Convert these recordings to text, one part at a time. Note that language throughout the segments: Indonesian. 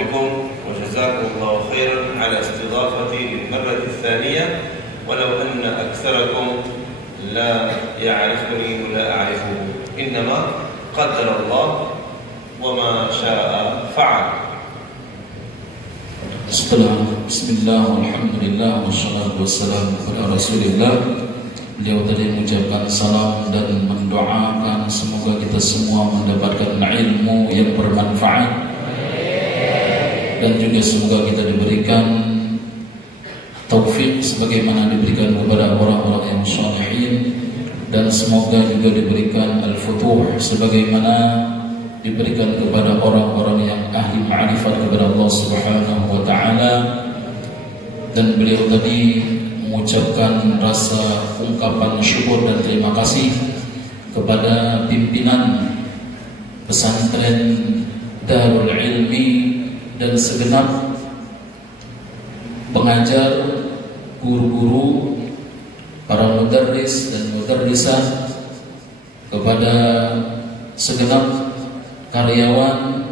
بكم وجزاكم الله خيرا على استضافتي للمرة الثانية، ولو أن أكثركم لا يعرفني ولا أعرفه، إنما قدر الله وما شاء فعل. Bismillah, alhamdulillah, wassalatu wassalamu ala rasulillah. Beliau tadi mengucapkan salam dan mendoakan semoga kita semua mendapatkan ilmu yang bermanfaat, dan juga semoga kita diberikan taufik sebagaimana diberikan kepada orang-orang yang salihin, dan semoga juga diberikan al-futuh sebagaimana diberikan kepada orang-orang yang ahli ma'rifat kepada Allah Subhanahu wa taala. Dan beliau tadi mengucapkan rasa ungkapan syukur dan terima kasih kepada pimpinan pesantren Darul Ilmi dan segenap pengajar, guru-guru, para mudarris dan mudarrisah, kepada segenap karyawan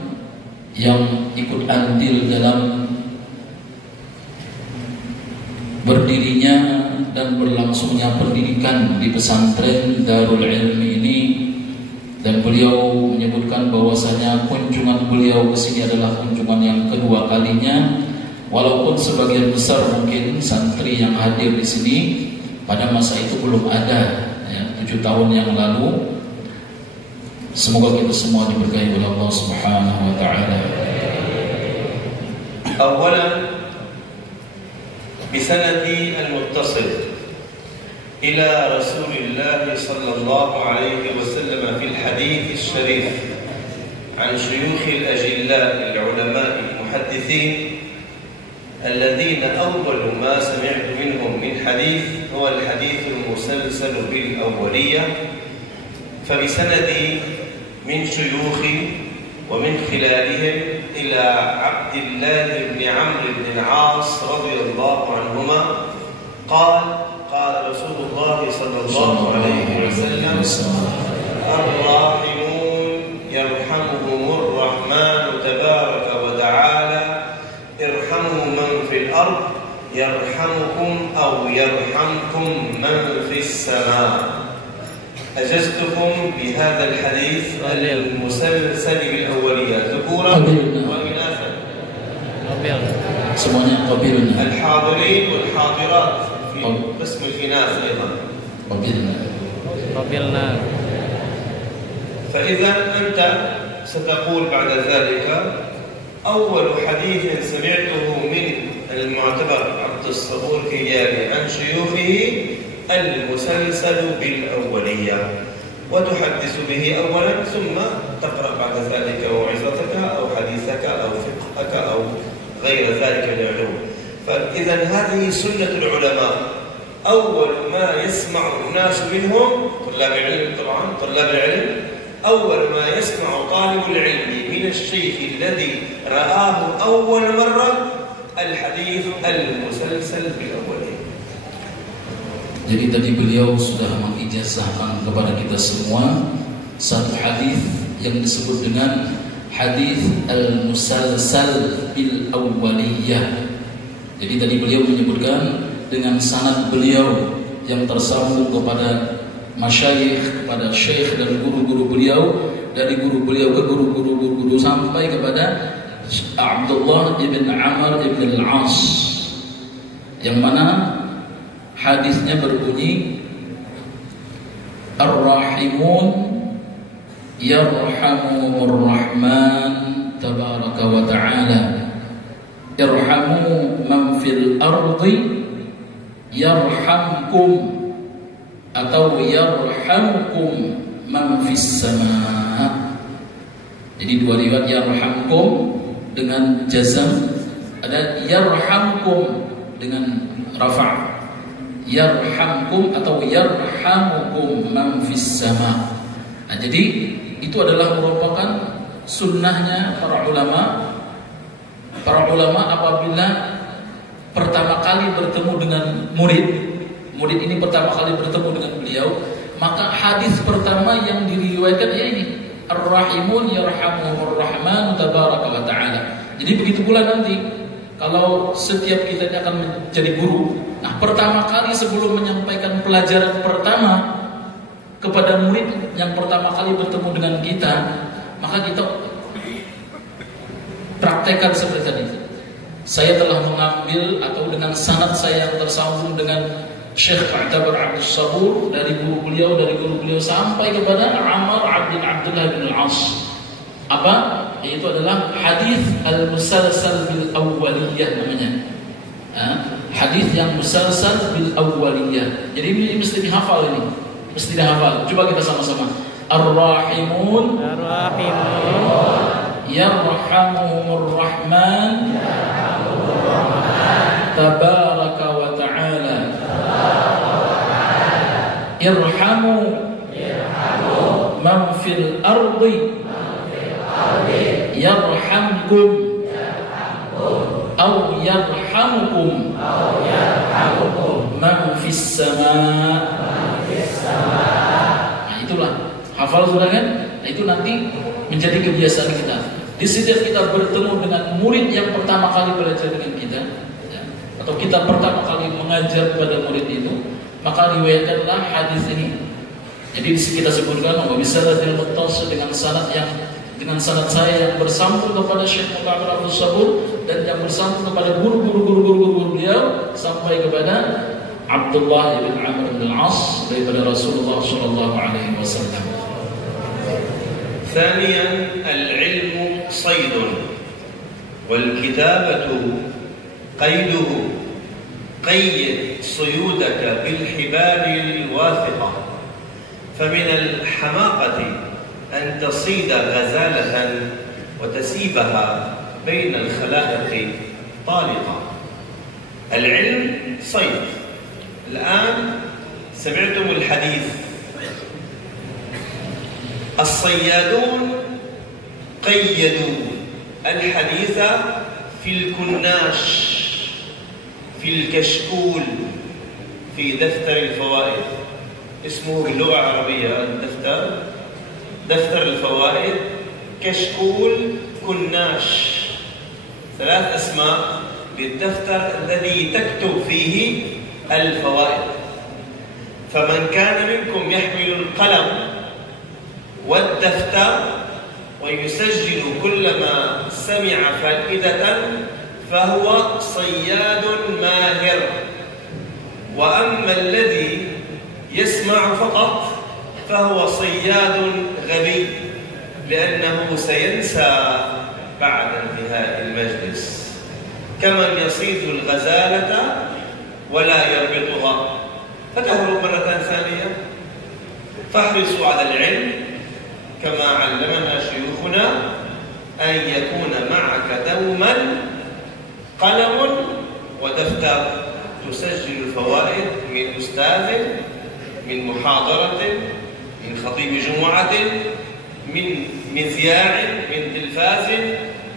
yang ikut andil dalam berdirinya dan berlangsungnya pendidikan di pesantren Darul Ilmi ini. Dan beliau menyebutkan bahwasanya kunjungan beliau ke sini adalah kunjungan yang kedua kalinya, walaupun sebagian besar mungkin santri yang hadir di sini pada masa itu belum ada, 7 tahun yang lalu. Semoga kita semua diberkahi oleh Allah Subhanahu wa taala. أولا بسندي المتصل إلى رسول الله صلى الله عليه وسلم في الحديث الشريف عن شيوخ الأجلاء العلماء المحدثين الذين أول ما سمعت منهم من حديث هو الحديث المسلسل بالأولية، فبسندي من شيوخي ومن خلالهم إلى عبد الله بن عمرو بن العاص رضي الله عنهما قال قال رسول الله صلى الله عليه وسلم: الراحمون يرحمهم الرحمن تبارك وتعالى ارحموا من في الأرض يرحمكم أو يرحمكم من في السماء. أجزتكم بهذا الحديث المسلسل بالأولية ذكورا وإناثا، semuanya qabilna, الحاضرين والحاضرات في قسم الإناث أيضا qabilna. فإذا أنت ستقول بعد ذلك أول حديث سمعته من المعتبر عبد الصبور كياني عن شيوخه المسلسل بالأولية، وتحدث به أولا ثم تقرأ بعد ذلك موعظتك أو حديثك أو فقهك أو غير ذلك من العلوم. فإذا هذه سنة العلماء، أول ما يسمع الناس منهم طلاب العلم، طبعا طلاب العلم، أول ما يسمع طالب العلم من الشيخ الذي رآه أول مرة الحديث المسلسل بالأولية. Jadi tadi beliau sudah mengijazahkan kepada kita semua satu hadis yang disebut dengan hadis al-musalsal bil awwaliyah. Jadi tadi beliau menyebutkan dengan sanad beliau yang tersambung kepada masyayikh, kepada syekh dan guru-guru beliau, dari guru beliau ke guru-guru sampai kepada Abdullah ibn Amr ibn al-As, yang mana hadisnya berbunyi: Ar-Rahimun yarhamuhumur Rahman tabaraka wa ta'ala irhamu man fil ardi yarhamkum atau yarhamkum man fis sama. Jadi dua riwayat yarhamkum dengan jazam, ada yarhamkum dengan rafa'. Yarhamkum atau yarhamukum man fis sama. Nah, jadi itu adalah merupakan sunnahnya para ulama. Para ulama apabila pertama kali bertemu dengan murid ini pertama kali bertemu dengan beliau, maka hadis pertama yang diriwayatkan ini Ar-Rahimun yarhamuhur Rahman tabaraka wa ta'ala. Jadi begitu pula nanti kalau setiap kita akan menjadi guru, nah pertama kali sebelum menyampaikan pelajaran pertama kepada murid yang pertama kali bertemu dengan kita, maka kita praktekkan seperti tadi. Saya telah mengambil atau dengan sanad saya yang tersambung dengan Syekh Mu'tabar Abdus Sabur dari guru beliau sampai kepada Ammar bin Abdullah bin Al-As. Apa? Yaitu adalah hadis al-musalsal bil awwaliyah namanya. Hadis yang musalsal bil awwaliyah. Jadi ini mesti dihafal ini. Mesti dihafal. Coba kita sama-sama. Ar-Rahimun yarhamuhumur Rahman tabaraka wa ta'ala. Irhamu man fil ardi yarhamkum aw yarhamukum man fis sama'. Nah itulah, hafal sudah kan? Nah itu nanti menjadi kebiasaan kita. Di setiap kita bertemu dengan murid yang pertama kali belajar dengan kita, ya, atau kita pertama kali mengajar kepada murid itu, maka riwayatkanlah hadis ini. Jadi di sini kita sebutkan bahwa bisa dengan sanad saya yang bersambung kepada Syekh Mu'tabar Abdus Sabur dan yang bersambung kepada guru beliau sampai kepada Abdullah bin Amr bin Al-As daripada Rasulullah sallallahu alaihi wasallam. ثانيا العلم صيد والكتابة قيده قيد صيودك بالحبال الواثقة فمن الحماقة أن تصيد غزالة وتسيبها بين الخلائق طالقة. العلم صيد. الآن سمعتم الحديث. الصيادون قيدوا الحديث في الكناش في الكشكول في دفتر الفوائد، اسمه باللغة العربية دفتر الفوائد، كشكول، كناش، 3 أسماء للدفتر الذي تكتب فيه الفوائد. فمن كان منكم يحمل القلم والدفتر ويسجل كل ما سمع فائدة فهو صياد ماهر. وأما الذي يسمع فقط فهو صياد غبي لأنه سينسى بعد انتهاء المجلس، كمن يصيد الغزالة ولا يربطها فتهرب مرة ثانية. فاحرصوا على العلم كما علمنا شيوخنا أن يكون معك دوما قلم ودفتر تسجل الفوائد من أستاذ، من محاضرة، من خطيب جمعة، من مذياع، من تلفاز،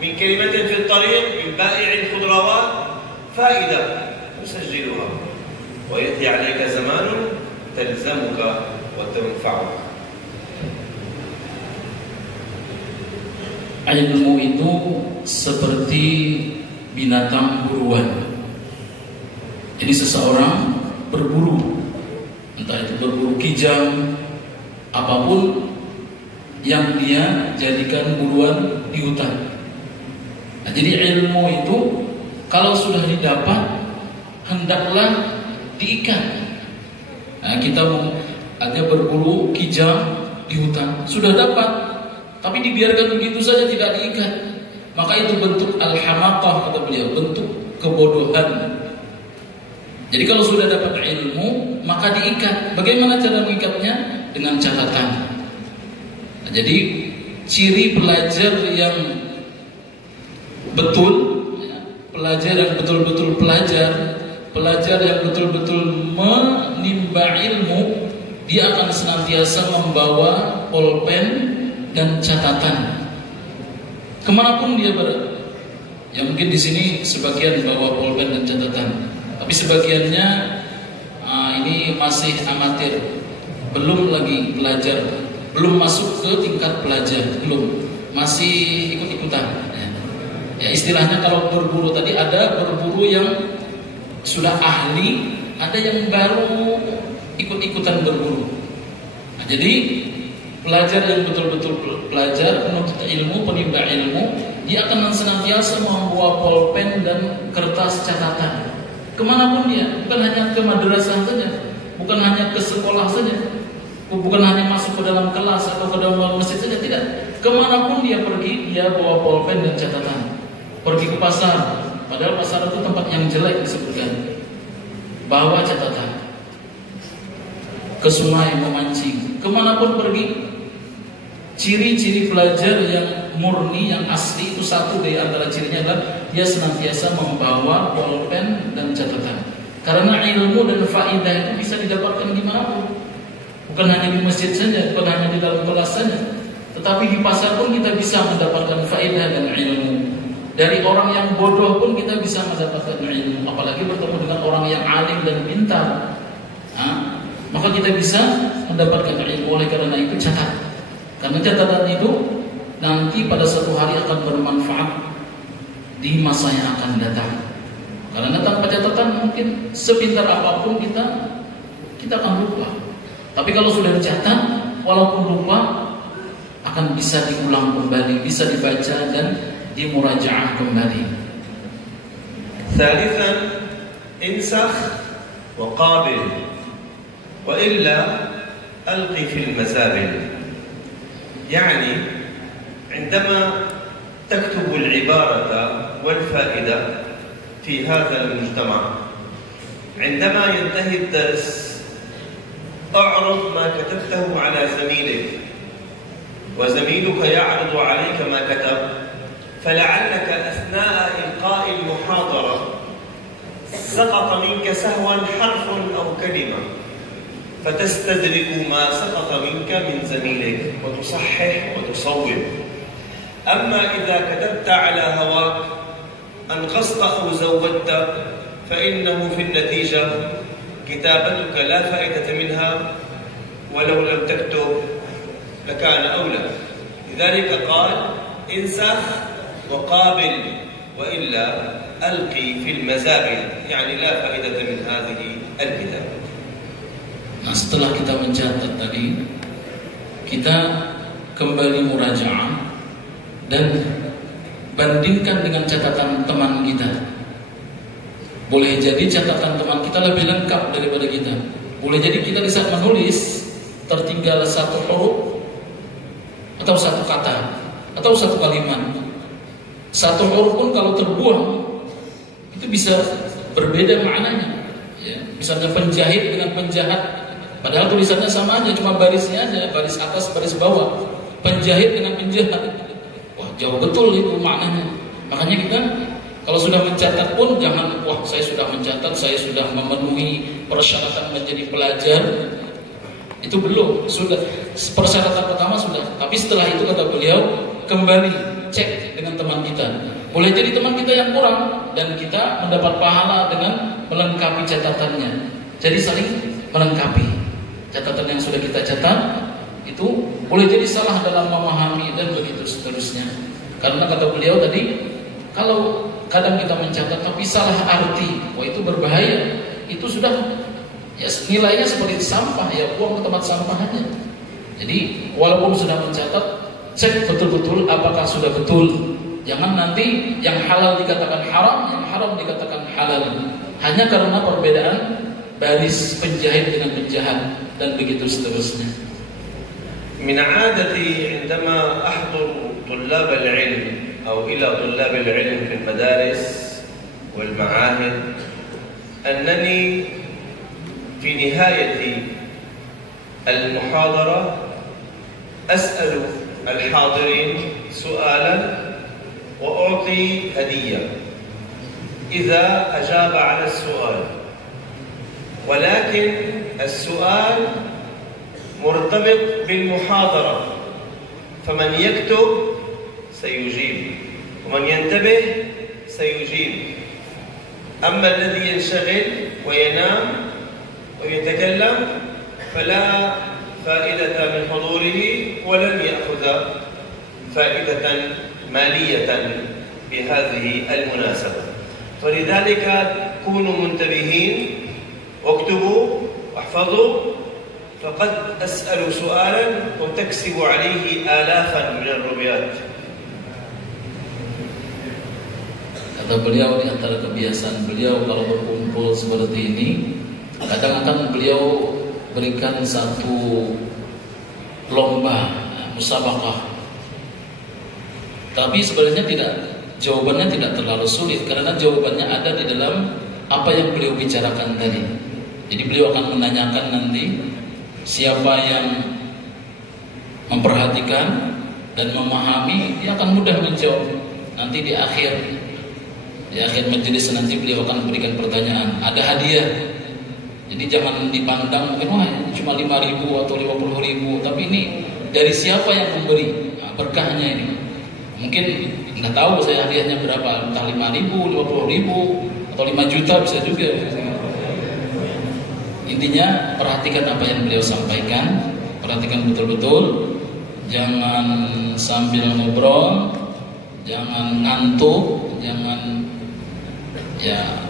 من كلمة في الطريق، من بائع الخضروات، فائدة تسجلها ويأتي عليك زمان تلزمك وتنفعك. Ilmu itu seperti binatang buruan. Jadi seseorang berburu, entah itu berburu kijang, apapun yang dia jadikan buruan di hutan. Nah, jadi ilmu itu kalau sudah didapat hendaklah diikat. Nah, kita ada berburu kijang di hutan, sudah dapat, tapi dibiarkan begitu saja tidak diikat, maka itu bentuk al-hamaqah kata beliau, bentuk kebodohan. Jadi kalau sudah dapat ilmu maka diikat. Bagaimana cara mengikatnya? Dengan catatan. Nah, jadi ciri pelajar yang betul, ya, pelajar yang betul-betul pelajar yang betul-betul menimba ilmu, dia akan senantiasa membawa pulpen dan catatan kemanapun dia berada. Ya mungkin di sini sebagian bawa pulpen dan catatan, tapi sebagiannya ini masih amatir, belum lagi pelajar, belum masuk ke tingkat pelajar, belum, masih ikut-ikutan. Ya. Ya, istilahnya kalau berburu tadi ada berburu yang sudah ahli, ada yang baru ikut-ikutan berburu. Nah, jadi pelajar yang betul-betul pelajar, penuntut ilmu, penimba ilmu, dia akan senantiasa membawa pulpen dan kertas catatan kemanapun dia, bukan hanya ke madrasah saja, bukan hanya ke sekolah saja, bukan hanya masuk ke dalam kelas atau ke dalam masjid saja, tidak. Kemanapun dia pergi, dia bawa pulpen dan catatan. Pergi ke pasar, padahal pasar itu tempat yang jelek disebutkan, bawa catatan. Ke sungai memancing, kemanapun pergi. Ciri-ciri pelajar yang murni, yang asli itu satu dari antara cirinya adalah dia senantiasa membawa pulpen dan catatan. Karena ilmu dan faidah itu bisa didapatkan dimanapun, bukan hanya di masjid saja, bukan hanya di dalam kelas saja, tetapi di pasar pun kita bisa mendapatkan faidah dan ilmu. Dari orang yang bodoh pun kita bisa mendapatkan ilmu, apalagi bertemu dengan orang yang alim dan pintar. Maka kita bisa mendapatkan ilmu. Oleh karena itu catat, karena catatan itu nanti pada suatu hari akan bermanfaat di masa yang akan datang. Karena tanpa catatan mungkin sepintar apapun kita akan lupa. Tapi kalau sudah dicatat, walaupun lupa akan bisa diulang kembali, bisa dibaca dan dimurajaah kembali. ثالثا انسخ وقابل وإلا ألقي في المزابل. يعني عندما تكتب العبارة والفائدة في هذا المجتمع، عندما ينتهي الدرس اعرض ما كتبته على زميلك، وزميلك يعرض عليك ما كتب، فلعلك أثناء إلقاء المحاضرة سقط منك سهوا حرف أو كلمة، فتستدرك ما سقط منك من زميلك وتصحح وتصوب. أما إذا كتبت على هواك أنقصت أو زودت فإنه في النتيجة كتابتك لا فائدة منها، ولو لم تكتب لكان أولى. لذلك قال انسخ وقابل وإلا ألقي في المزابل، يعني لا فائدة من هذه الكتابة. Nah, setelah kita mencatat tadi, kita kembali murajaah dan bandingkan dengan catatan teman kita. Boleh jadi catatan teman kita lebih lengkap daripada kita. Boleh jadi kita di saat menulis tertinggal satu huruf atau satu kata atau satu kalimat. Satu huruf pun kalau terbuang itu bisa berbeda maknanya. Ya, misalnya penjahit dengan penjahat, padahal tulisannya sama aja, cuma barisnya aja, baris atas, baris bawah. Penjahit dengan penjahat, wah jauh betul itu maknanya. Makanya kita kalau sudah mencatat pun jangan, wah saya sudah mencatat, saya sudah memenuhi persyaratan menjadi pelajar. Itu belum, sudah persyaratan pertama sudah. Tapi setelah itu kata beliau, kembali cek dengan teman kita. Boleh jadi teman kita yang kurang dan kita mendapat pahala dengan melengkapi catatannya. Jadi saling melengkapi. Catatan yang sudah kita catat itu boleh jadi salah dalam memahami dan begitu seterusnya. Karena kata beliau tadi, kalau kadang kita mencatat tapi salah arti, wah itu berbahaya. Itu sudah ya nilainya seperti sampah, ya buang ke tempat sampah aja. Jadi walaupun sudah mencatat, cek betul-betul apakah sudah betul. Jangan nanti yang halal dikatakan haram, yang haram dikatakan halal, hanya karena perbedaan baris penjahit dengan penjahat dan begitu seterusnya. من عادتي عندما أحضر طلاب العلم أو إلى طلاب العلم في المدارس والمعاهد أنني في نهاية المحاضرة أسأل الحاضرين سؤالا وأعطي هدية إذا أجاب على السؤال، ولكن السؤال مرتبط بالمحاضرة، فمن يكتب سيجيب ومن ينتبه سيجيب. أما الذي ينشغل وينام ويتكلم فلا فائدة من حضوره ولن يأخذ فائدة مالية بهذه المناسبة. فلذلك كونوا منتبهين واكتبوا واحفظوا، فقد أسأل سؤالا وتكسب عليه آلافا من الربيات. Kata beliau, di antara kebiasaan beliau kalau berkumpul seperti ini, kadang akan beliau berikan satu lomba musabaqah. Tapi sebenarnya jawabannya tidak terlalu sulit karena jawabannya ada di dalam apa yang beliau bicarakan tadi. Jadi beliau akan menanyakan nanti siapa yang memperhatikan dan memahami, dia akan mudah menjawab. Nanti di akhir majelis nanti beliau akan berikan pertanyaan, ada hadiah. Jadi jangan dipandang mungkin wah cuma 5.000 atau 50.000, tapi ini dari siapa yang memberi, nah, berkahnya ini. Mungkin nggak tahu saya hadiahnya berapa, entah 5.000, 50.000 atau 5 juta bisa juga. Intinya perhatikan apa yang beliau sampaikan, perhatikan betul-betul, jangan sambil ngobrol, jangan ngantuk, jangan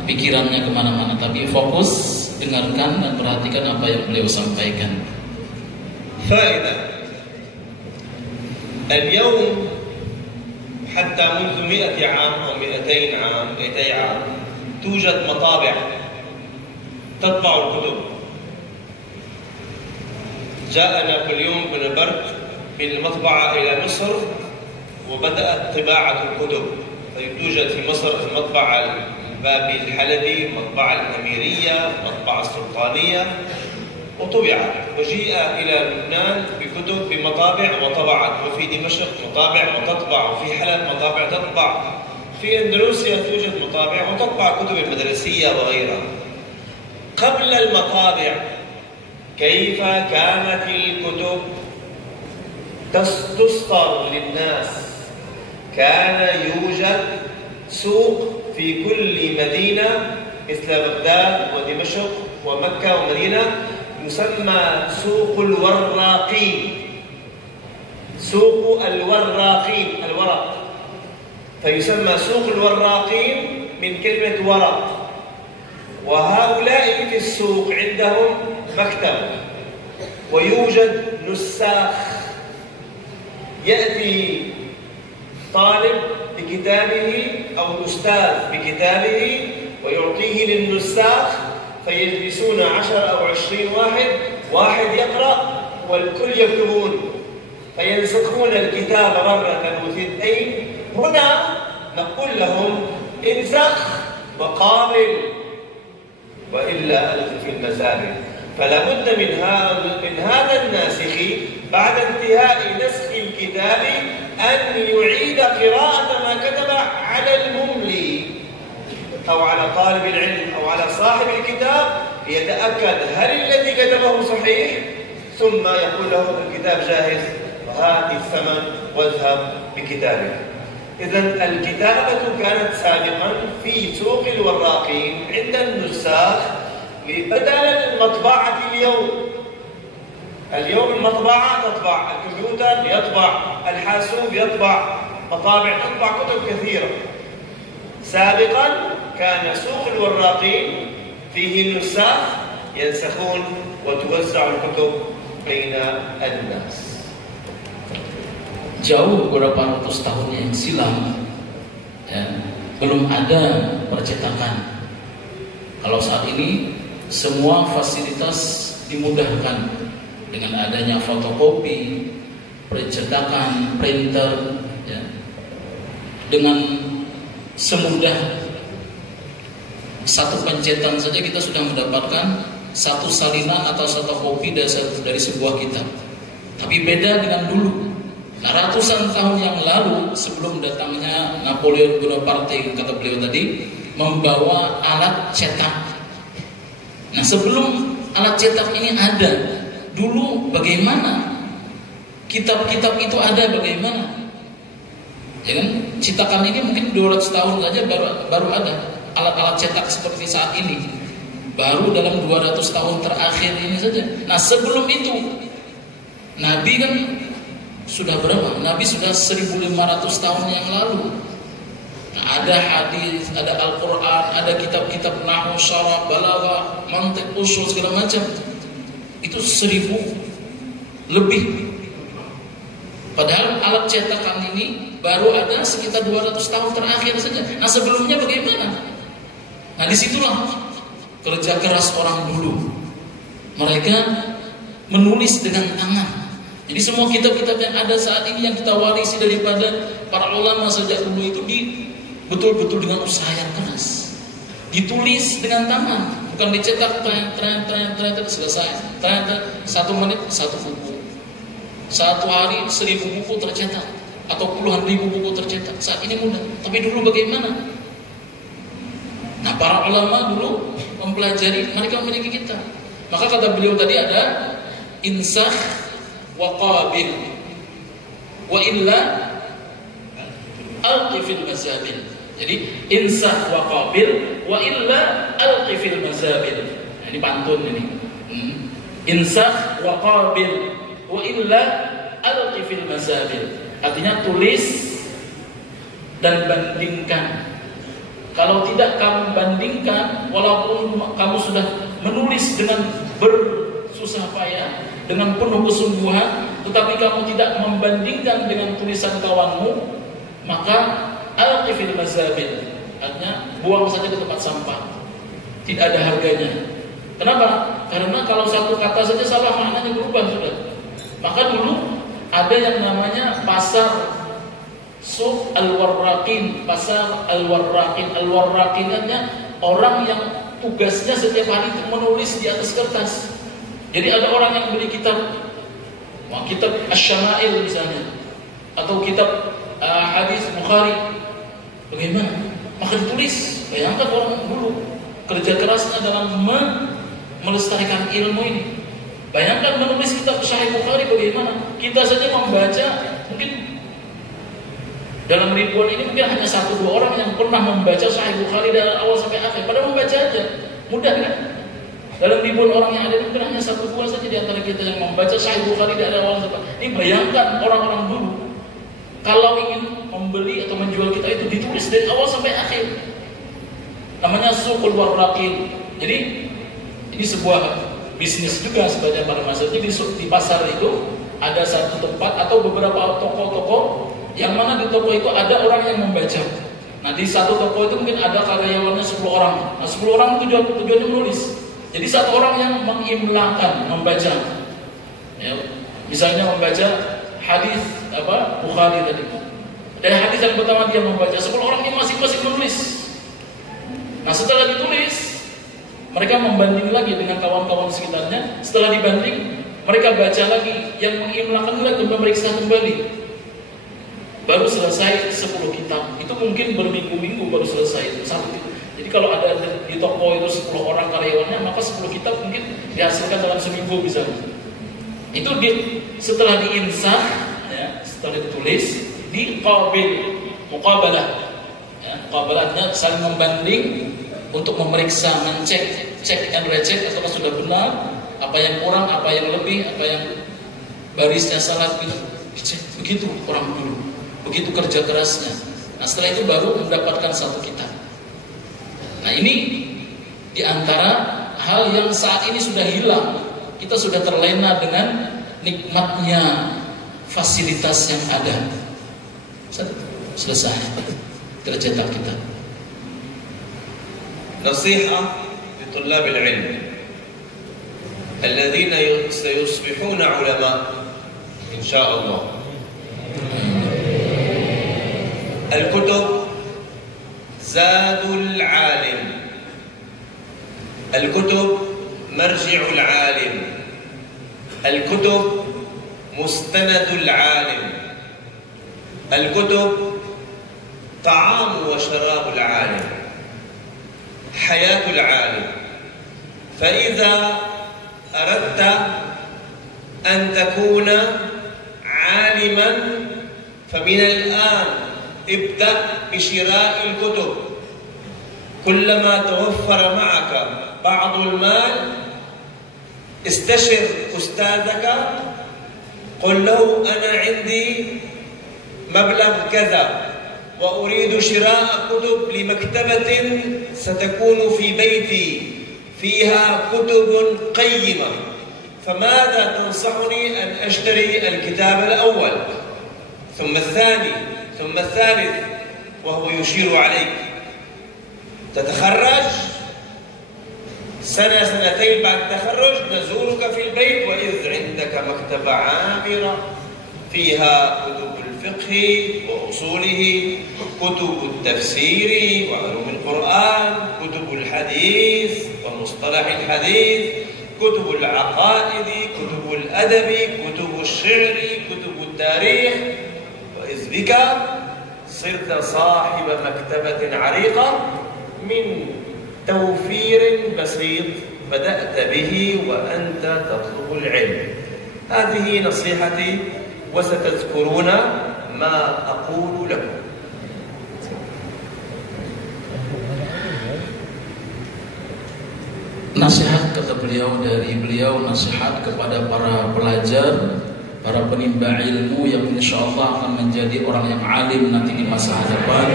pikirannya kemana-mana, tapi fokus dengarkan dan perhatikan apa yang beliau sampaikan. فائدة اليوم حتى منذ 100 عام أو 200 عام توجد مطابع تطبع الكتب. جاء نابليون بونابرت بالمطبعة إلى مصر وبدأت طباعة الكتب. توجد في مصر المطبعة البابي الحلبي، المطبعة الأميرية، المطبعة السلطانية، وطبعت وجيء إلى لبنان بكتب بمطابع وطبعت، وفي دمشق مطابع وتطبع، وفي حلب مطابع تطبع، في أندونيسيا توجد مطابع وتطبع كتب المدرسية وغيرها. قبل المطابع كيف كانت الكتب تصدر للناس؟ كان يوجد سوق في كل مدينة مثل بغداد ودمشق ومكة ومدينة يسمى سوق الوراقين. سوق الوراقين، الورق، فيسمى سوق الوراقين من كلمة ورق. وهؤلاء في السوق عندهم مكتب ويوجد نساخ. يأتي طالب بكتابه أو الأستاذ بكتابه ويعطيه للنساخ، فيجلسون 10 أو 20 واحد يقرأ والكل يكتبون، فينسخون الكتاب مرة وثنتين. هنا نقول لهم انسخ وقابل، وإلا ألف في المسابق. فلا بد من هذا الناسخ بعد انتهاء نسخ الكتاب أن يعيد قراءة ما كتب على المملي أو على طالب العلم أو على صاحب الكتاب ليتأكد هل الذي كتبه صحيح، ثم يقول له الكتاب جاهز وهات الثمن واذهب بكتابك. إذن الكتابة كانت سابقا في سوق الوراقين عند النساخ بدل المطبعة اليوم المطبعة تطبع، الكمبيوتر يطبع، الحاسوب يطبع، مطابع تطبع كتب كثيرة. سابقا كان سوق الوراقين فيه النساخ ينسخون وتوزع الكتب بين الناس. Jauh beberapa ratus tahun yang silam, belum ada percetakan. Kalau saat ini semua fasilitas dimudahkan dengan adanya fotokopi, percetakan, printer, dengan semudah satu pencetan saja kita sudah mendapatkan satu salinan atau satu kopi dari sebuah kitab. Tapi beda dengan dulu. Nah, ratusan tahun yang lalu sebelum datangnya Napoleon Bonaparte, kata beliau tadi, membawa alat cetak. Nah, sebelum alat cetak ini ada, dulu bagaimana? Kitab-kitab itu ada bagaimana? Ya kan? Cetakan ini mungkin 200 tahun saja baru ada alat-alat cetak seperti saat ini. Baru dalam 200 tahun terakhir ini saja. Nah, sebelum itu Nabi kan sudah berapa? Nabi sudah 1500 tahun yang lalu. Ada hadis, ada Al-Quran, ada kitab-kitab nahwu, syarah, balaghah, mantiq, usul segala macam. Itu 1000 lebih. Padahal alat cetakan ini baru ada sekitar 200 tahun terakhir saja. Nah sebelumnya bagaimana? Nah disitulah kerja keras orang dulu. Mereka menulis dengan tangan. Jadi semua kitab-kitab yang ada saat ini yang kita warisi daripada para ulama sejak dulu itu betul-betul dengan usaha yang keras. Ditulis dengan tangan, bukan dicetak tren selesai. 1 menit 1 buku. 1 hari 1000 buku tercetak atau puluhan ribu buku tercetak. Saat ini mudah. Tapi dulu bagaimana? Nah, para ulama dulu mempelajari, mereka memiliki kitab. Maka kata beliau tadi ada insakh wa qabil wa illa alqi fil mazabil. Jadi insakh wa qabil wa illa alqi fil mazabil. Nah, ini pantun ini. Insakh wa qabil wa illa alqi fil mazabil. Artinya tulis dan bandingkan. Kalau tidak kamu bandingkan, walaupun kamu sudah menulis dengan bersusah payah, dengan penuh kesungguhan, tetapi kamu tidak membandingkan dengan tulisan kawanmu, maka alqi fil mazabil. Artinya buang saja ke tempat sampah. Tidak ada harganya. Kenapa? Karena kalau satu kata saja salah maknanya berubah sudah. Maka dulu ada yang namanya pasar suq al-warraqin, pasar al-warraqin. Al-warraqinnya orang yang tugasnya setiap hari itu menulis di atas kertas. Jadi ada orang yang beli kitab Asy-Syama'il misalnya, atau kitab hadis Bukhari. Bagaimana? Maka ditulis. Bayangkan orang dulu kerja kerasnya dalam melestarikan ilmu ini. Bayangkan menulis kitab Sahih Bukhari bagaimana? Kita saja membaca mungkin dalam ribuan ini mungkin hanya 1-2 orang yang pernah membaca Sahih Bukhari dari awal sampai akhir. Padahal membaca aja mudah kan? Dalam ribuan orang yang ada mungkin hanya 1-2 saja di antara kita yang membaca Sahih Bukhari dari awal sampai akhir. Ini bayangkan orang-orang dulu kalau ingin membeli atau menjual kita itu ditulis dari awal sampai akhir. Namanya suqul warraqin. Jadi ini sebuah bisnis juga sebagian para masyarakat. Di pasar itu ada satu tempat atau beberapa toko-toko yang mana di toko itu ada orang yang membaca. Nah di satu toko itu mungkin ada karyawannya 10 orang. Nah 10 orang tujuannya menulis. Jadi satu orang yang mengimlakan, membaca. Ya, misalnya membaca hadis Bukhari tadi. Dari hadis yang pertama dia membaca, 10 orang ini masing-masing menulis. Nah setelah ditulis, mereka membanding lagi dengan kawan-kawan sekitarnya. Setelah dibanding, mereka baca lagi, yang mengimlakan lagi, memeriksa kembali. Baru selesai 10 kitab. Itu mungkin berminggu-minggu baru selesai satu kitab. Jadi kalau ada di toko itu 10 orang karyawannya, maka 10 kitab mungkin dihasilkan dalam seminggu misalnya. Itu setelah diinsah, ya, setelah ditulis, diqabil, muqabalah. Ya, muqabalahnya saling membanding untuk memeriksa, mencek, cek and recheck apakah sudah benar, apa yang kurang, apa yang lebih, apa yang barisnya salah, begitu orang dulu, begitu kerja kerasnya. Nah setelah itu baru mendapatkan satu kitab. Nah ini diantara hal yang saat ini sudah hilang. Kita sudah terlena dengan nikmatnya fasilitas yang ada. Selesai tercetak kita. نصيحة لطلاب العلم الذين سيصبحون علماء إن شاء الله. الكتب زاد العالم، الكتب مرجع العالم، الكتب مستند العالم، الكتب طعام وشراب العالم، حياة العالم. فإذا أردت أن تكون عالما فمن الآن ابدأ بشراء الكتب. كلما توفر معك بعض المال استشر أستاذك، قل له أنا عندي مبلغ كذا وأريد شراء كتب لمكتبة ستكون في بيتي فيها كتب قيمة، فماذا تنصحني أن أشتري الكتاب الأول ثم الثاني ثم الثالث؟ وهو يشير عليك تتخرج سنة سنتين بعد التخرج نزورك في البيت وإذ عندك مكتبة عامرة فيها كتب الفقه وأصوله، كتب التفسير وعلوم القرآن، كتب الحديث ومصطلح الحديث، كتب العقائد، كتب الأدب، كتب الشعر، كتب التاريخ، وإذ بك صرت صاحب مكتبة عريقة من توفير بسيط بدأت به وأنت تطلب العلم. هذه نصيحتي وستذكرون ما أقول لكم. Nasihat kata beliau, dari beliau nasihat kepada para pelajar, para penimba ilmu yang insya Allah akan menjadi orang yang alim nanti di masa hadapan.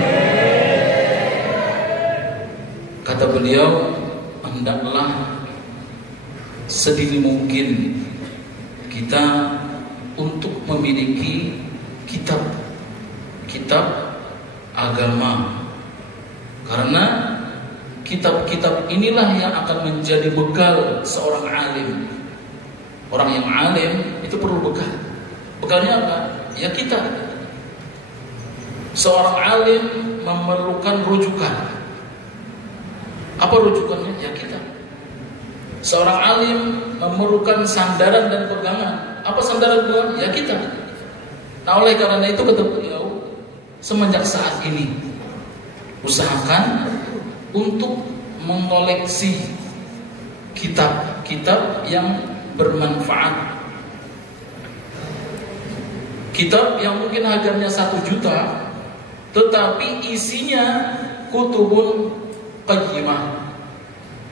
Kata beliau, hendaklah sedini mungkin kita untuk memiliki kitab agama, karena kitab-kitab inilah yang akan menjadi bekal seorang alim. Orang yang alim itu perlu bekal. Bekalnya apa? Ya kitab. Seorang alim memerlukan rujukan. Apa rujukannya? Ya kitab. Seorang alim memerlukan sandaran dan pegangan. Apa sandaran pegangan? Ya kitab. Nah, oleh karena itu kata beliau, semenjak saat ini usahakan untuk mengoleksi kitab-kitab yang bermanfaat. Kitab yang mungkin harganya 1 juta, tetapi isinya kutubun qayyimah.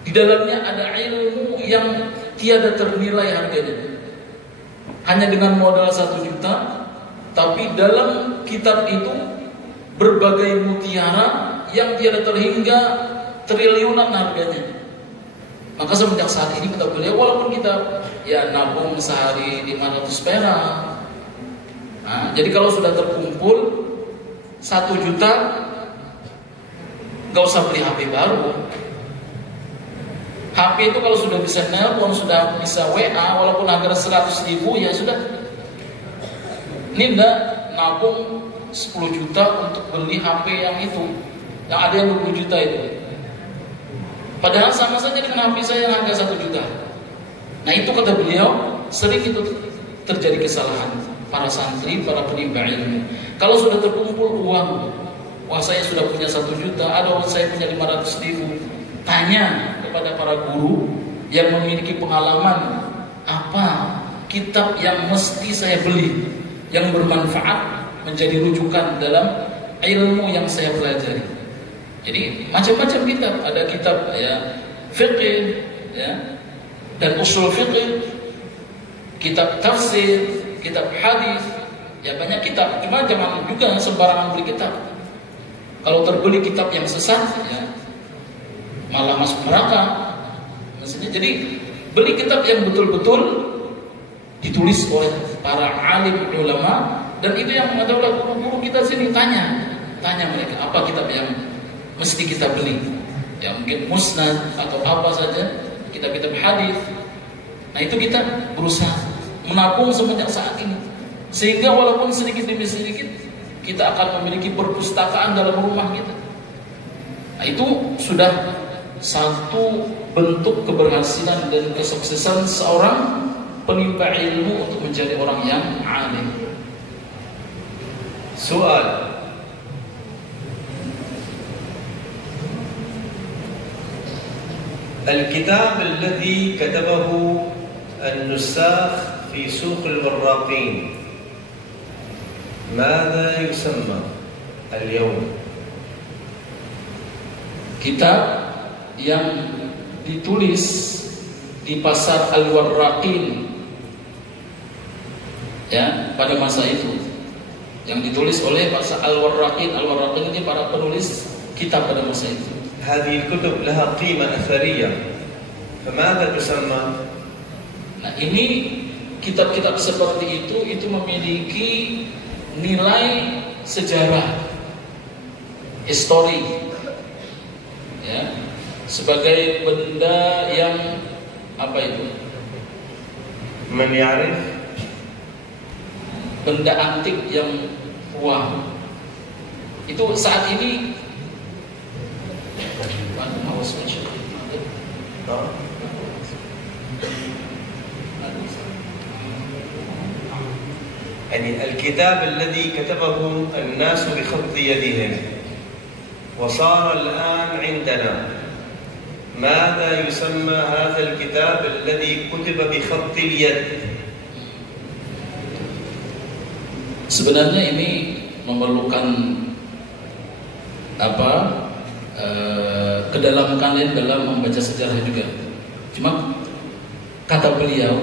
Di dalamnya ada ilmu yang tiada ternilai harganya. Hanya dengan modal 1 juta, tapi dalam kitab itu berbagai mutiara yang tiada terhingga triliunan harganya. Maka semenjak saat ini kata beliau, walaupun kita ya nabung sehari 500 perak, nah, jadi kalau sudah terkumpul 1 juta, gak usah beli HP baru. HP itu kalau sudah bisa nelpon, sudah bisa WA, walaupun harga 100.000 ya sudah. Ini enggak nabung 10 juta untuk beli HP yang itu, yang ada yang 20 juta itu. Padahal sama saja dengan HP saya yang harga 1 juta. Nah itu kata beliau, sering itu terjadi kesalahan para santri, para penimba ilmu. Kalau sudah terkumpul uang, wah saya sudah punya 1 juta, ada orang saya punya 500.000. Tanya kepada para guru yang memiliki pengalaman, apa kitab yang mesti saya beli, yang bermanfaat, menjadi rujukan dalam ilmu yang saya pelajari. Jadi macam-macam kitab, ada kitab ya fiqh ya dan usul fiqh, kitab tafsir, kitab hadis, ya banyak kitab. Cuma jangan juga sembarangan beli kitab. Kalau terbeli kitab yang sesat ya malah masuk neraka. Maksudnya jadi beli kitab yang betul-betul ditulis oleh para alim ulama, dan itu yang adalah guru-guru kita sini. Tanya mereka apa kitab yang mesti kita beli, ya mungkin musnad atau apa saja, kitab-kitab hadis. Nah itu kita berusaha menabung semenjak saat ini, sehingga walaupun sedikit demi sedikit kita akan memiliki perpustakaan dalam rumah kita. Nah itu sudah satu bentuk keberhasilan dan kesuksesan seorang penimba ilmu untuk menjadi orang yang alim. Soal, الكتاب الذي كتبه النساخ في سوق الوراقين ماذا يسمى اليوم؟ Kitab yang ditulis di pasar Al-Warraqin ya pada masa itu yang ditulis oleh Pak Al-Warraqin. Al-Warraqin ini para penulis kitab pada masa itu. هذه الكتب لها قيمة أثرية فماذا تسمى؟ Nah, ini kitab-kitab seperti itu memiliki nilai sejarah, histori, ya, sebagai benda yang apa itu? من يعرف؟ Benda antik yang tua. Itu saat ini يعني الكتاب الذي كتبه الناس بخط يدهم وصار الآن عندنا، ماذا يسمى هذا الكتاب الذي كتب بخط اليد؟ Sebenarnya ini memerlukan kedalaman kalian dalam membaca sejarah juga. Cuma kata beliau,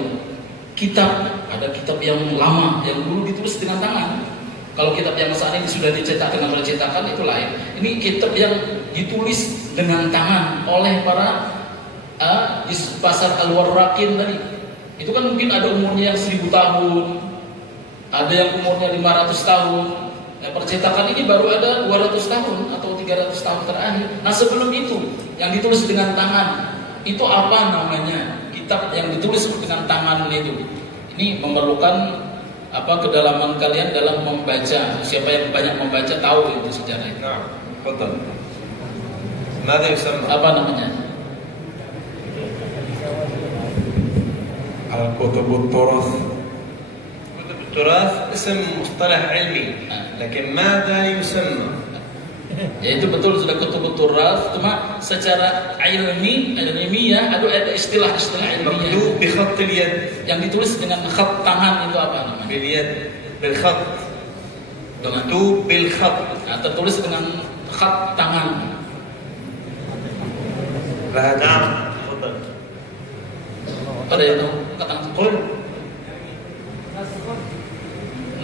ada kitab yang lama yang dulu ditulis dengan tangan. Kalau kitab yang saat ini sudah dicetak dengan percetakan itu lain. Ini kitab yang ditulis dengan tangan oleh para di pasar Al-Warraqin tadi. Itu kan mungkin ada umurnya yang 1000 tahun, ada yang umurnya 500 tahun. Nah, percetakan ini baru ada 200 tahun atau 300 tahun terakhir. Nah, sebelum itu yang ditulis dengan tangan itu apa namanya? Kitab yang ditulis dengan tangan itu. Ini memerlukan kedalaman kalian dalam membaca. Siapa yang banyak membaca tahu itu sejarah itu. Nah, betul. Mada yusamma? Apa namanya? Al-Kutub al-Turath. Kutub al-Turath اسم مصطلح علمي. لكن ماذا يسمى؟ Ya itu betul sudah kutub al-Turath, cuma secara ilmiah ada istilah-istilah ilmiah. Maktub bi khatt al-yad. Yang ditulis dengan khat tangan itu apa namanya? Bil yad, bil khat. Maktub bil khat. Nah, tertulis dengan khat tangan. Lah, na'am. Tafadhal. Ada itu kata قل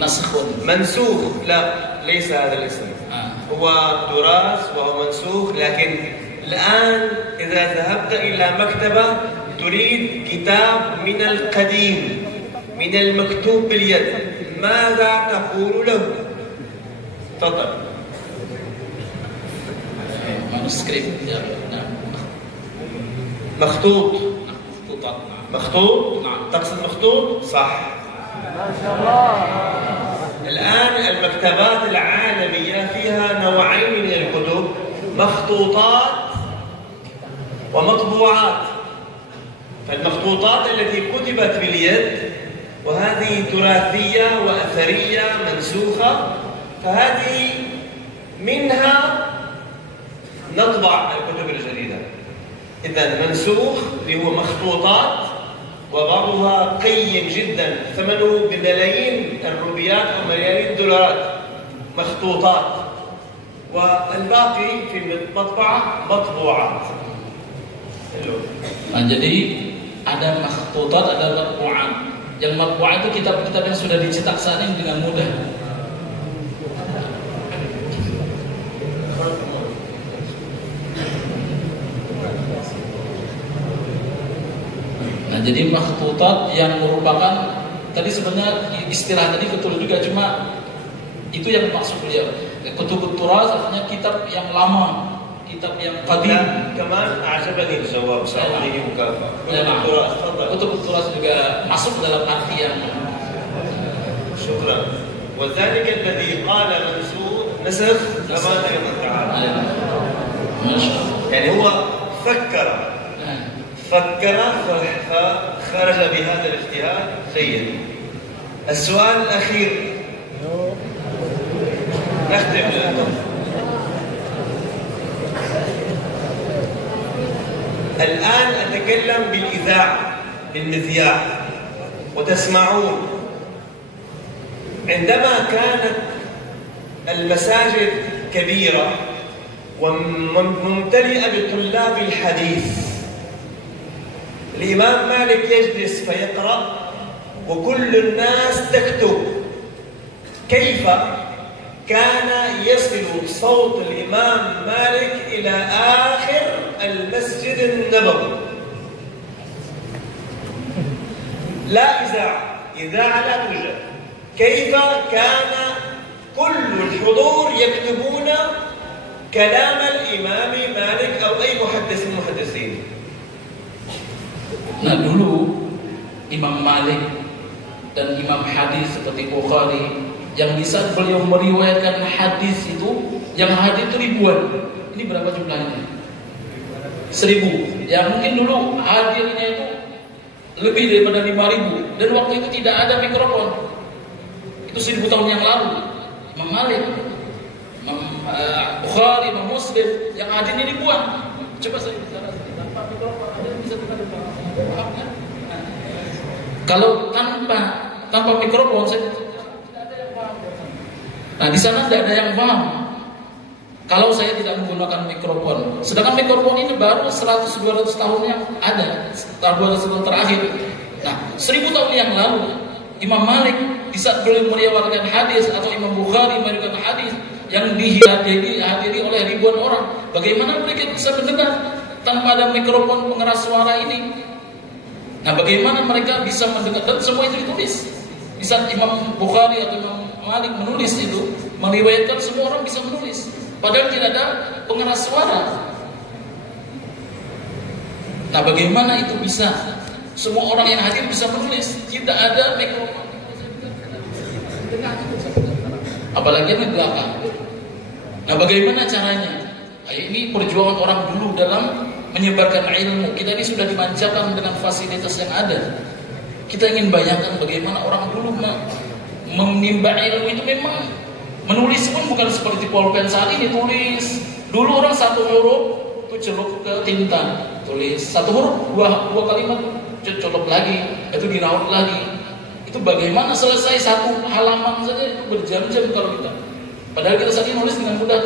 نسخ. منسوخ. لا، ليس هذا الاسم. هو تراث وهو منسوخ، لكن الآن إذا ذهبت إلى مكتبة تريد كتاب من القديم من المكتوب باليد، ماذا تقول له؟ تفضل. manuskrip ya. مخطوط. مخطوط. نعم. تقصد مخطوط؟ صح. ما شاء الله. الآن المكتبات العالمية فيها نوعين من الكتب، مخطوطات ومطبوعات. فالمخطوطات التي كتبت باليد وهذه تراثية وأثرية منسوخة، فهذه منها نطبع الكتب الجديدة. إذن منسوخ اللي هو مخطوطات وبعضها قيم جدا ثمنه بملايين الروبيات أو ملايين الدولارات، مخطوطات، والباقي في المطبعة مطبوعات. Nah, jadi ada makhtutat, ada matbu'at. Yang matbu'at itu kitab-kitab yang sudah dicetak saat ini dengan mudah. Nah, jadi makhtutat yang merupakan tadi sebenarnya istilah tadi betul juga, cuma itu yang maksud beliau. Kutub al-Turath artinya kitab yang lama, kitab yang qadim. Kaman a'jabani al-jawab, sa'udihi mukafah. Kutub al-Turath juga masuk dalam arti yang syukran. Wa dzalika alladhi qala mansukh nasakh kama ta'ala. Yani huwa fakkara فخرج بهذا الاجتهاد جيد. السؤال الأخير نختم. الآن أتكلم بالإذاعة بالمذياع وتسمعون. عندما كانت المساجد كبيرة وممتلئة بطلاب الحديث، الإمام مالك يجلس فيقرأ وكل الناس تكتب. كيف كان يصل صوت الإمام مالك إلى آخر المسجد النبوي. لا إذاعة لا توجد. كيف كان كل الحضور يكتبون كلام الإمام مالك أو أي محدث من المحدثين؟ Nah dulu Imam Malik dan Imam hadis seperti Bukhari, yang bisa beliau meriwayatkan hadis itu, yang hadis itu ribuan. Ini berapa jumlahnya? 1000. Ya mungkin dulu hadirnya itu lebih daripada 5000, dan waktu itu tidak ada mikrofon. Itu 1000 tahun yang lalu. Imam Malik, Imam Bukhari, Imam Muslim, yang hadirnya ribuan. Coba saya bicara tanpa mikrofon, ada yang bisa dengar? Kalau tanpa mikrofon, saya tidak ada yang paham. Nah di sana tidak ada yang paham kalau saya tidak menggunakan mikrofon. Sedangkan mikrofon ini baru 100-200 tahun yang ada, 200 tahun terakhir. Nah 1000 tahun yang lalu Imam Malik di saat beliau meriwayatkan hadis, atau Imam Bukhari meriwayatkan hadis yang dihadiri oleh ribuan orang, bagaimana mereka bisa mendengar tanpa ada mikrofon pengeras suara ini? Nah bagaimana mereka bisa mendengar? Dan semua itu ditulis. Di saat Imam Bukhari atau Imam Malik menulis itu, meriwayatkan, semua orang bisa menulis, padahal tidak ada pengeras suara. Nah bagaimana itu bisa? Semua orang yang hadir bisa menulis, tidak ada mikrofon. Apalagi di belakang. Nah bagaimana caranya? Ini perjuangan orang dulu dalam menyebarkan ilmu. Kita ini sudah dimanjakan dengan fasilitas yang ada. Kita ingin bayangkan bagaimana orang dulu menimba ilmu itu. Memang menulis pun bukan seperti pulpen saat ini tulis. Dulu orang satu huruf itu celup ke tinta, tulis satu huruf, dua kalimat celup lagi, itu diraut lagi. Itu bagaimana selesai satu halaman saja itu berjam-jam kalau kita. Padahal kita saat ini nulis dengan mudah,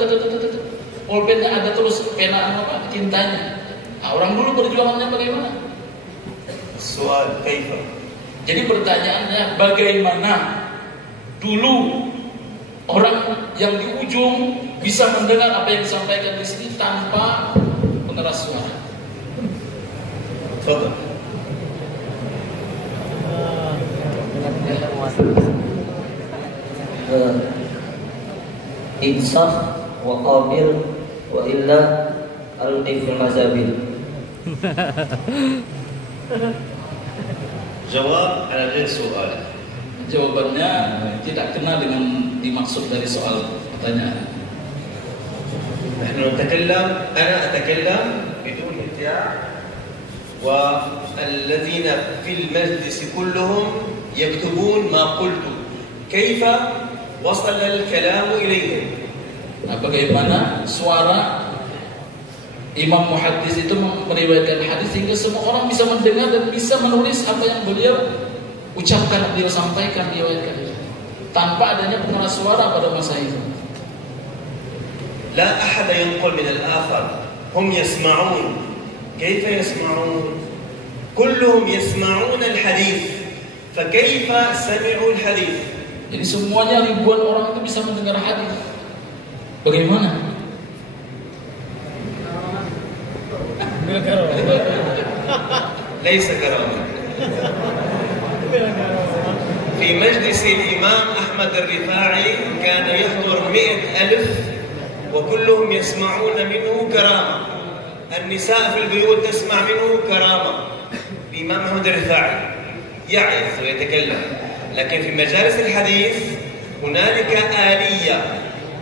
pulpennya ada terus, pena apa tintanya. Nah, orang dulu perjuangannya bagaimana? Soal kaifa. Jadi pertanyaannya, bagaimana dulu orang yang di ujung bisa mendengar apa yang disampaikan di sini tanpa pengeras suara? Betul. Insaf wa qabil wa illa al-tifil mazabil. Jawab ala ghair soal. Jawabannya tidak kena dengan dimaksud dari soal pertanyaan. أنا أتكلم بدون ابتداع، والذين في المجلس كلهم يكتبون ما قلت. كيف وصل الكلام إليهم؟ Nah, bagaimana suara Imam Muhaddis itu meriwayatkan hadis sehingga semua orang bisa mendengar dan bisa menulis apa yang beliau ucapkan, beliau sampaikan, riwayatkan, tanpa adanya pengeras suara pada masa itu. لا أحد ينقل من الآخر، هم يسمعون. كيف يسمعون؟ كلهم يسمعون الحديث، فكيف سمعوا الحديث؟ Jadi semuanya ribuan orang itu bisa mendengar hadis. Bagaimana? ليس كرامة. في مجلس الإمام أحمد الرفاعي كان يحضر 100,000 وكلهم يسمعون منه كرامة. النساء في البيوت تسمع منه كرامة. الإمام أحمد الرفاعي يعرف ويتكلم، لكن في مجالس الحديث هنالك آلية،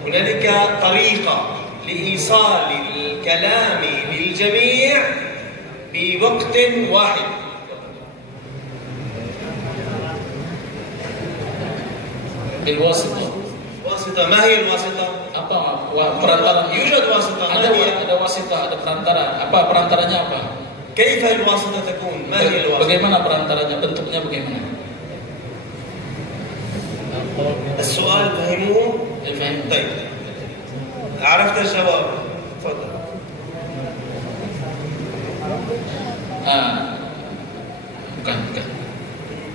هنالك طريقة لإيصال الكلام للجميع بوقت واحد. Al-wasitah. واسطة، ما هي الواسطة؟ Apa perantara? يوجد واسطة، ما هي؟ Ada wasitah, ada perantara. Apa perantaranya apa? كيف الواسطة تكون؟ ما هي الواسطة؟ Bagaimana perantaranya? Bentuknya bagaimana? السؤال فهموه؟ Faham? طيب، عرفت الجواب؟ تفضل. Bukan.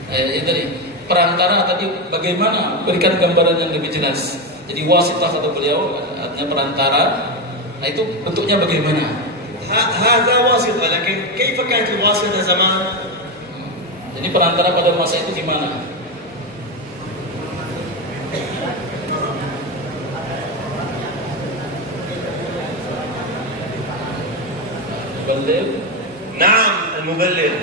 Ini tadi perantara tadi bagaimana? Berikan gambaran yang lebih jelas. Jadi wasitah kata beliau artinya perantara. Nah itu bentuknya bagaimana? هذا واسطة لكن كيف كانت الواسطة زمان؟ Jadi perantara pada masa itu gimana? Muballigh? نعم المبلغ.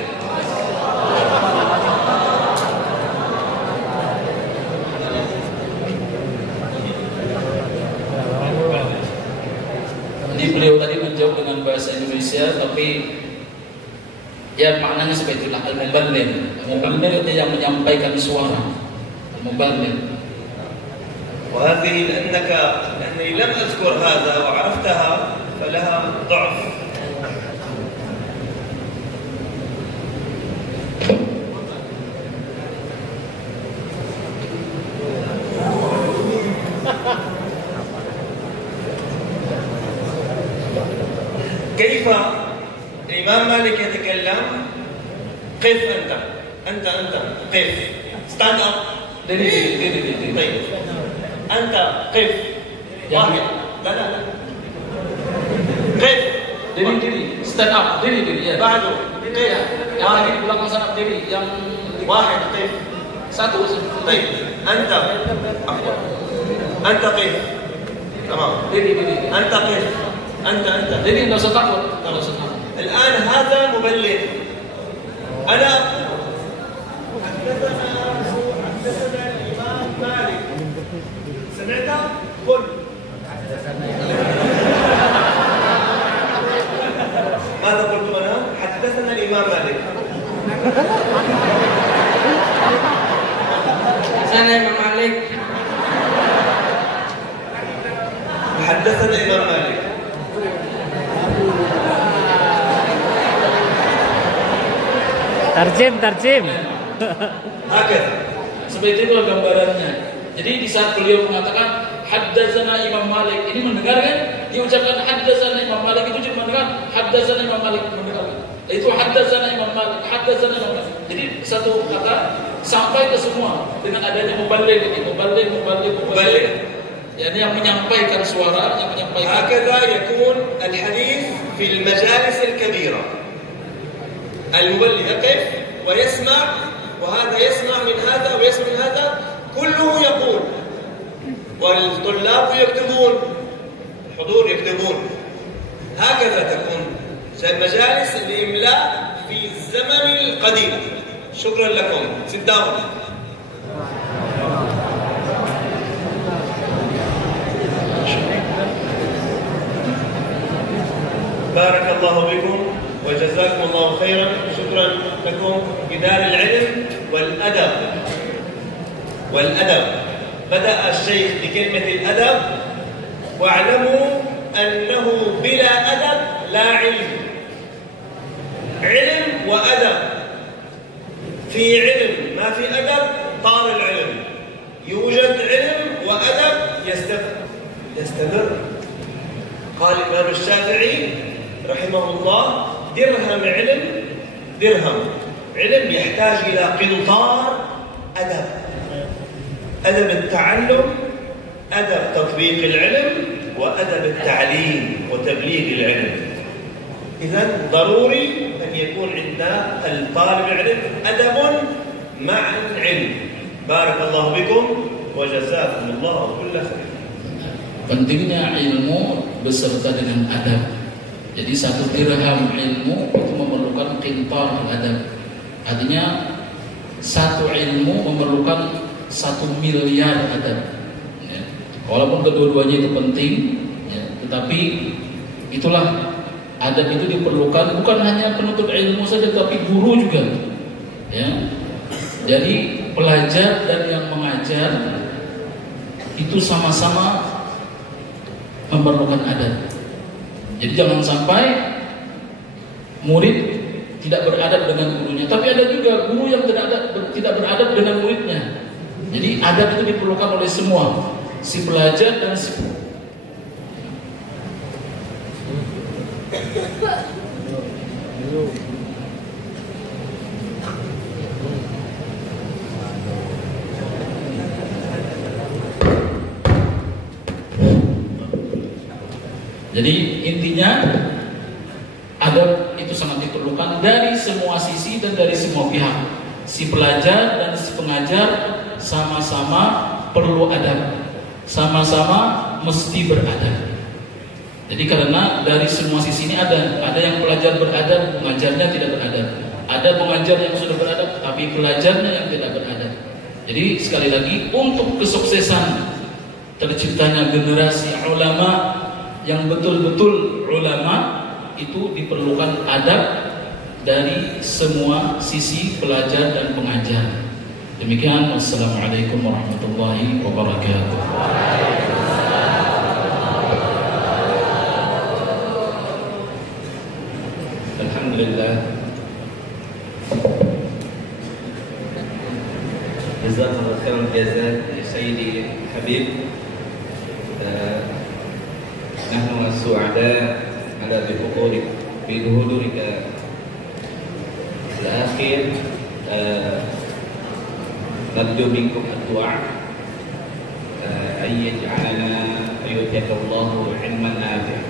Jadi beliau tadi menjawab dengan bahasa Indonesia, tapi ya maknanya seperti itulah al-muballigh. Al-muballigh itu yang menyampaikan suara. Al-muballigh. وهذه لأنني لم أذكر هذا وعرفتها فلها ضعف. كيف الإمام مالك يتكلم؟ قف أنت قف stand up. طيب أنت قف واحد لا قف Diri, stand up, diri ya. بعده قف Yang lagi di belakang sana diri, yang واحد قف. satu. طيب أنت عفوا أنت قف تمام. Diri. أنت قف أنت Diri nggak usah takut, nggak usah takut. الآن هذا مبلغ. أنا حدثنا الإمام مالك سمعت؟ قل ماذا قلت أنا؟ حدثنا الإمام مالك. Sana Imam Malik. حدثنا الإمام مالك. Tarjim. هكذا. Seperti itulah gambarannya. Jadi di saat beliau mengatakan haddatsana Imam Malik, ini mendengar kan? Diucapkan haddatsana Imam Malik itu juga mendengar haddatsana Imam Malik, mendengar. Itu haddatsana Imam Malik, haddatsana Imam Malik. Jadi satu kata sampai ke semua dengan adanya muballigh ini, muballigh. Yani yang menyampaikan suara, yang menyampaikan. هكذا يكون الحديث في المجالس الكبيرة. المبلغ يقف ويسمع وهذا يسمع من هذا ويسمع من هذا كله يقول والطلاب يكتبون الحضور يكتبون. هكذا تكون مجالس الإملاء في الزمن القديم. شكرا لكم. sit down. بارك الله بكم وجزاكم الله خيرا. شكرا لكم بدار العلم والأدب. بدأ الشيخ بكلمة الأدب واعلموا أنه بلا أدب لا علم. علم وأدب. في علم ما في أدب طار العلم. يوجد علم وأدب يستمر. قال الإمام الشافعي رحمه الله درهم علم يحتاج إلى قنطار أدب. أدب التعلم، أدب تطبيق العلم، وأدب التعليم وتبليغ العلم. إذن ضروري أن يكون عند الطالب العلم أدب مع العلم. بارك الله بكم وجزاكم الله كل خير. Pentingnya ilmu beserta dengan adab. Jadi satu dirham ilmu itu memerlukan qintar adab. Artinya satu ilmu memerlukan 1 miliar adab. Ya. Walaupun kedua-duanya itu penting, ya, tetapi itulah adab itu diperlukan bukan hanya penuntut ilmu saja, tapi guru juga. Ya. Jadi pelajar dan yang mengajar itu sama-sama memerlukan adab. Jadi jangan sampai murid tidak beradab dengan gurunya, tapi ada juga guru yang tidak beradab dengan muridnya. Jadi adab itu diperlukan oleh semua, si pelajar dan si Jadi intinya adab itu sangat diperlukan dari semua sisi dan dari semua pihak. Si pelajar dan si pengajar sama-sama perlu adab, sama-sama mesti beradab. Jadi karena dari semua sisi ini ada yang pelajar beradab, pengajarnya tidak beradab. Ada pengajar yang sudah beradab, tapi pelajarnya yang tidak beradab. Jadi sekali lagi untuk kesuksesan terciptanya generasi ulama yang betul-betul ulama itu diperlukan adab dari semua sisi pelajar dan pengajar. Demikian, wassalamualaikum warahmatullahi wabarakatuh. Alhamdulillah. Jazakallahu khairan jazaa ya Sayyidi Habib. Nahnu as-su'ada ala bihudurika al-akhir. Narju minkum ad-du'a ay yaj'alana ayyuhakallahu ilman nafi'.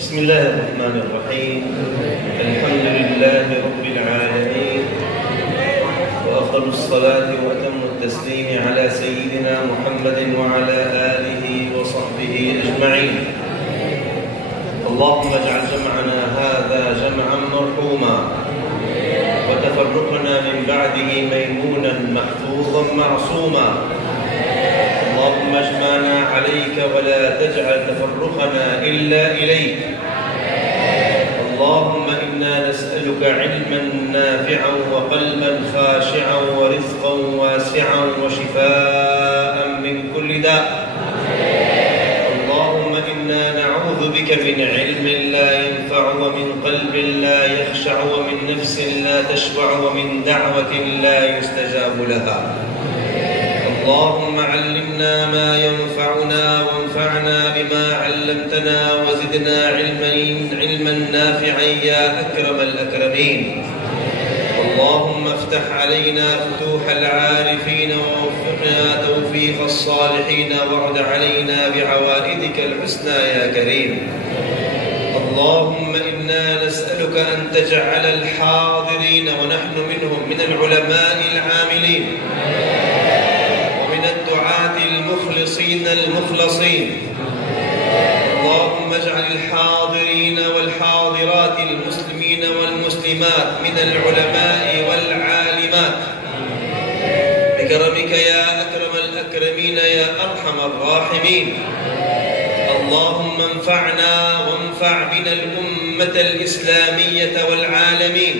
بسم الله الرحمن الرحيم. الحمد لله رب العالمين، وأفضل الصلاة وأتم التسليم على سيدنا محمد وعلى آله وصحبه أجمعين. اللهم اجعل جمعنا هذا جمعا مرحوما، وتفرقنا من بعده ميمونا محفوظا معصوما. اللهم اجمعنا عليك ولا تجعل تفرقنا إلا إليك. اللهم إنا نسألك علما نافعا وقلبا خاشعا ورزقا واسعا وشفاء من كل داء. اللهم إنا نعوذ بك من علم لا ينفع ومن قلب لا يخشع ومن نفس لا تشبع ومن دعوة لا يستجاب لها. اللهم علمنا ما ينفعنا وانفعنا بما علمتنا وزدنا علما نافعا يا أكرم الأكرمين. اللهم افتح علينا فتوح العارفين ووفقنا توفيق الصالحين وارد علينا بعوائدك الحسنى يا كريم. اللهم إنا نسألك أن تجعل الحاضرين ونحن منهم من العلماء العاملين الدعاة المخلصين المخلصين. اللهم اجعل الحاضرين والحاضرات المسلمين والمسلمات من العلماء والعالمات بكرمك يا أكرم الأكرمين يا أرحم الراحمين. اللهم انفعنا وانفع بنا الأمة الإسلامية والعالمين.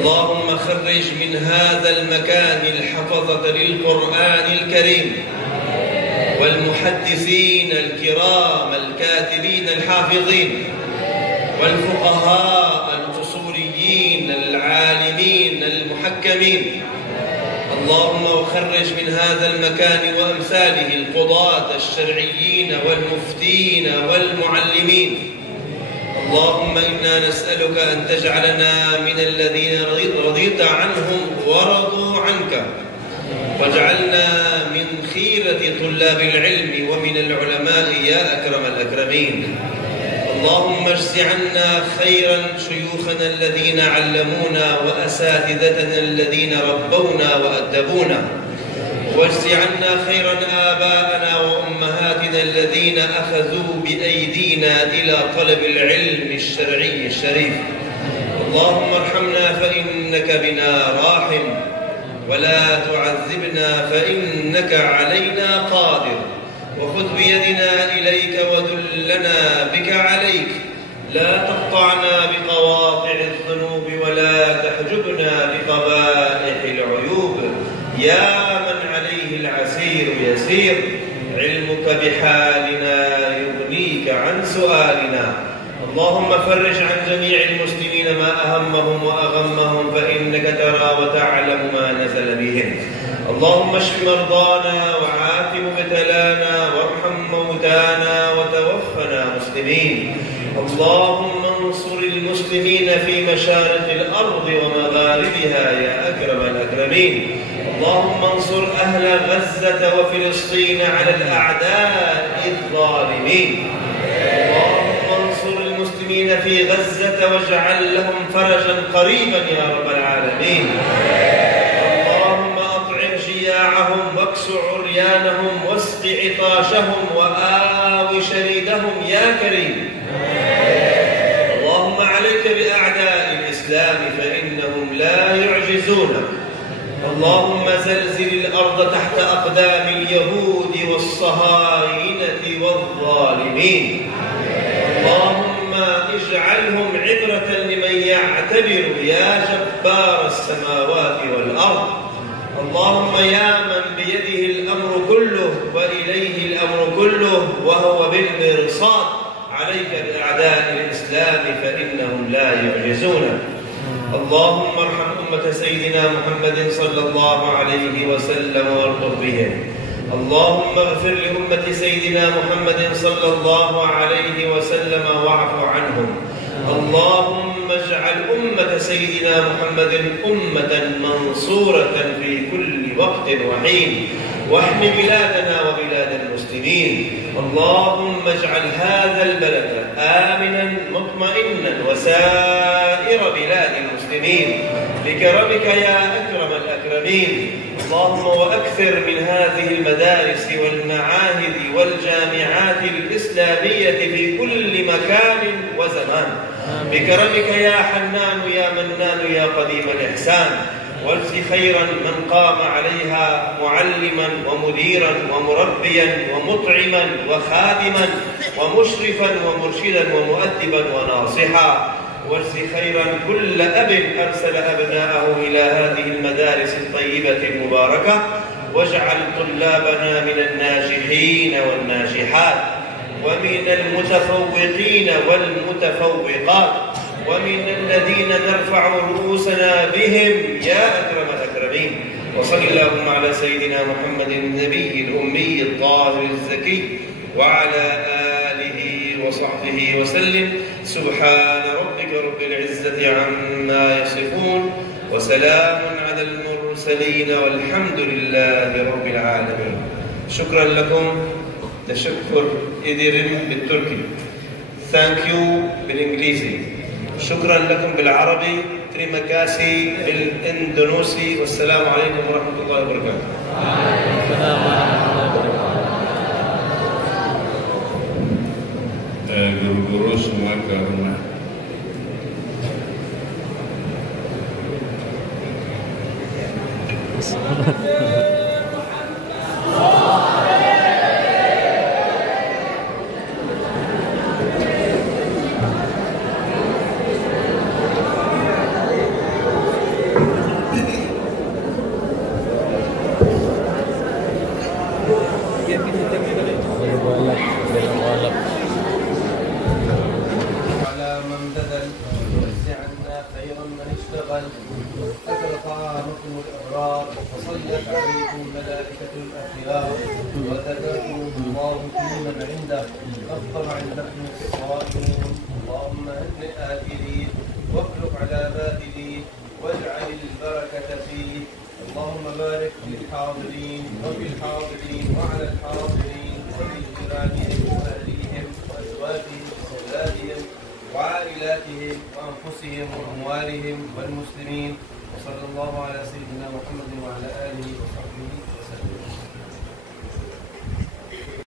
اللهم خرج من هذا المكان الحفظة للقرآن الكريم والمحدثين الكرام الكاتبين الحافظين والفقهاء الأصوليين العالمين المحكمين. اللهم وخرج من هذا المكان وأمثاله القضاة الشرعيين والمفتين والمعلمين. اللهم إنا نسألك أن تجعلنا من الذين رضيت عنهم ورضوا عنك، واجعلنا من خيرة طلاب العلم ومن العلماء يا أكرم الأكرمين. اللهم اجز عنا خيرا شيوخنا الذين علمونا وأساتذتنا الذين ربونا وأدبونا، واجز عنا خيرا آباءنا وأمهاتنا الذين أخذوا بأيدينا إلى طلب العلم الشرعي الشريف. اللهم ارحمنا فإنك بنا راحم، ولا تعذبنا فإنك علينا قادر، وخذ بيدنا إليك ودلنا بك عليك. لا تقطعنا بقواطع الذنوب ولا تحجبنا بقبائح العيوب. يا من عليه العسير يسير، علمك بحالنا يغنيك عن سؤالنا. اللهم فرج عن جميع المسلمين ما أهمهم وأغمهم، فإنك ترى وتعلم ما نزل بهم. اللهم اشف مرضانا وعاف مبتلانا وارحم موتانا وتوفنا مسلمين. اللهم انصر المسلمين في مشارق الأرض ومغاربها يا أكرم الأكرمين. العالمين. اللهم انصر أهل غزة وفلسطين على الأعداء الظالمين. اللهم انصر المسلمين في غزة واجعل لهم فرجا قريبا يا رب العالمين. اللهم أطعم جياعهم واكس عريانهم واسق عطاشهم وآو شريدهم يا كريم. اللهم عليك بأعداء الإسلام فإنهم لا يعجزونك. اللهم زلزل الأرض تحت أقدام اليهود والصهاينة والظالمين. اللهم اجعلهم عبرة لمن يعتبر يا جبار السماوات والأرض. اللهم يا من بيده الأمر كله وإليه الأمر كله وهو بالمرصاد، عليك بأعداء الإسلام فإنهم لا يعجزونك. اللهم ارحم أمة سيدنا محمد صلى الله عليه وسلم وارحم بهم. اللهم اغفر لأمة سيدنا محمد صلى الله عليه وسلم واعف عنهم. اللهم اجعل أمة سيدنا محمد أمة منصورة في كل وقت وحين، واحم بلادنا وبلاد المسلمين. اللهم اجعل هذا البلد آمنا مطمئنا وسائر بلاد المسلمين بكرمك يا أكرم الأكرمين. اللهم وأكثر من هذه المدارس والمعاهد والجامعات الإسلامية في كل مكان وزمان بكرمك يا حنان يا منان يا قديم الإحسان. واجزي خيرا من قام عليها معلما ومديرا ومربيا ومطعما وخادما ومشرفا ومرشدا ومؤدبا وناصحا. واجزي خيرا كل أب أرسل أبناءه إلى هذه المدارس الطيبة المباركة. واجعل طلابنا من الناجحين والناجحات ومن المتفوقين والمتفوقات ومن الذين نرفع رؤوسنا بهم يا أكرم الأكرمين. وصل اللهم على سيدنا محمد النبي الأمي الطاهر الزكي وعلى آله وصحبه وسلم. سبحان ربك رب العزة عما يصفون وسلام على المرسلين والحمد لله رب العالمين. شكرا لكم. تشكر إدريم بالتركي. Thank you بالإنجليزي. شكرا لكم بالعربي. تريما كاسي بالاندونيسي. والسلام عليكم ورحمة الله وبركاته. Guru-guru semua ke rumah. وأنفسهم وأموالهم والمسلمين. وصلى الله على سيدنا محمد وعلى آله وصحبه.